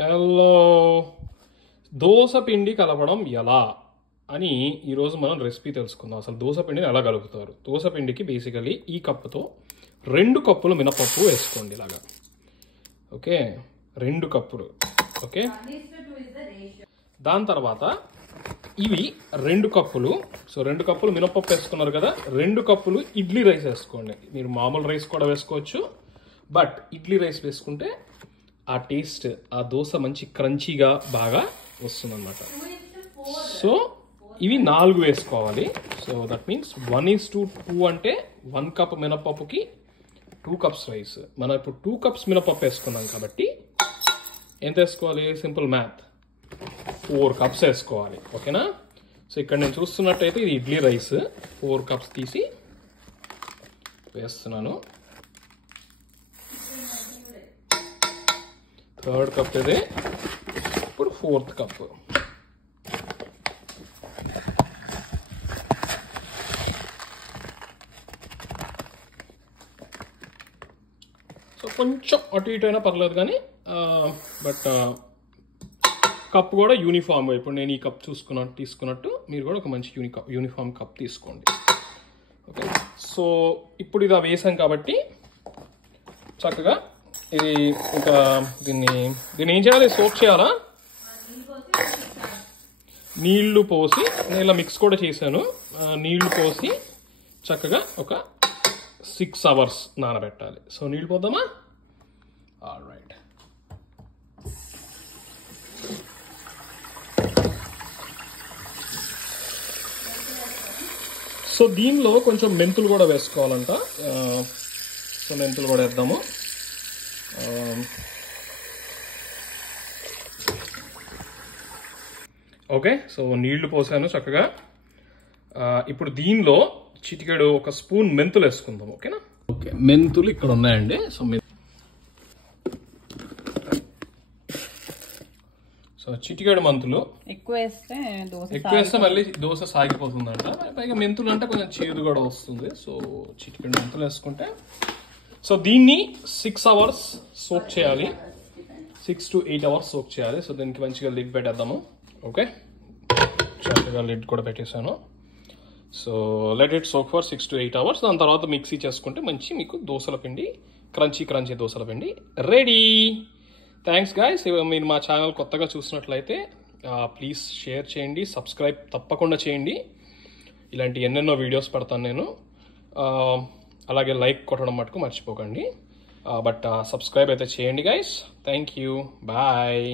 Hello, dosa పిండి కలపడం ఎలా అని ఈరోజు మనం రెసిపీ తెలుసుకుందాం. అసలు దోస పిండిని ఎలా కలుపుతారు. దోస పిండికి బేసికలీ ఈ కప్పుతో 2 కప్పులు మినపప్పు వేసుకోండి ఇలాగా. ఓకే, 2 కప్పులు. ఓకే, దాని తర్వాత ఇవి 2 కప్పులు. సో 2 కప్పులు మినపప్పు వేసుకున్నారు కదా, 2 కప్పులు ఇడ్లీ రైస్ వేసుకోండి. మీరు మామూలు రైస్ కూడా వేసుకోవచ్చు, బట్ ఇడ్లీ రైస్ వేసుకుంటే ఆ టేస్ట్, ఆ దోశ మంచి క్రంచీగా బాగా వస్తుంది అన్నమాట. సో ఇవి 4 వేసుకోవాలి. సో దట్ మీన్స్ 1:2 అంటే 1 కప్ మినపప్పుకి 2 కప్స్ రైస్. మనం ఇప్పుడు 2 కప్స్ మినపప్పు వేసుకున్నాం కాబట్టి ఎంత వేసుకోవాలి? సింపుల్ మ్యాథ్, 4 కప్స్ వేసుకోవాలి. ఓకేనా? సో ఇక్కడ నేను చూస్తున్నట్టయితే ఇది ఇడ్లీ రైస్, 4 కప్స్ తీసి వేస్తున్నాను. 3rd కప్ ఇది, ఇప్పుడు 4th కప్. సో కొంచెం అటు ఇటు అయినా పర్లేదు కానీ, బట్ కప్ కూడా యూనిఫామ్. ఇప్పుడు నేను ఈ కప్ తీసుకున్నట్టు మీరు కూడా ఒక మంచి యూనిఫామ్ కప్ తీసుకోండి. ఓకే, సో ఇప్పుడు ఇది వేసాం కాబట్టి చక్కగా ఇది ఇంకా దీన్ని ఏం చేయాలి? సోక్ చేయాలా? నీళ్లు పోసి, నేను ఇలా మిక్స్ కూడా చేశాను. నీళ్లు పోసి చక్కగా ఒక 6 hours నానబెట్టాలి. సో నీళ్ళు పోద్దామా? ఆల్రైట్. సో దీనిలో కొంచెం మెంతులు కూడా వేసుకోవాలంట. సో మెంతులు కూడా వేద్దాము. ఓకే, సో నీళ్లు పోసాను చక్కగా. ఇప్పుడు దీనిలో చిటికెడు 1 స్పూన్ మెంతులు వేసుకుందాం. ఓకేనా? ఓకే, మెంతులు ఇక్కడ ఉన్నాయండి. సో చిటికెడు మెంతులు ఎక్కువ వేస్తే మళ్ళీ దోశ సాగిపోతుందంట. పైగా మెంతులు అంటే కొంచెం చేదు కూడా వస్తుంది. సో చిటికెడు మెంతులు వేసుకుంటే, సో దీన్ని 6 hours సోక్ చేయాలి. 6 to 8 hours సోక్ చేయాలి. సో దీనికి మంచిగా లిడ్ పెట్టేద్దాము. ఓకే, చక్కగా లిడ్ కూడా పెట్టేశాను. So let it soak for 6 to 8 hours. దాని తర్వాత మిక్సీ చేసుకుంటే మంచి మీకు దోశల పిండి, క్రంచీ దోశల పిండి రెడీ. Thanks guys. మీరు మా ఛానల్ కొత్తగా చూసినట్లయితే ప్లీజ్ షేర్ చేయండి, సబ్స్క్రైబ్ తప్పకుండా చేయండి. ఇలాంటి ఎన్నెన్నో వీడియోస్ పెడతాను నేను. అలాగే లైక్ కొట్టడం మటుకు మర్చిపోకండి. బట్ సబ్స్క్రైబ్ అయితే చేయండి గైస్. Thank you, bye.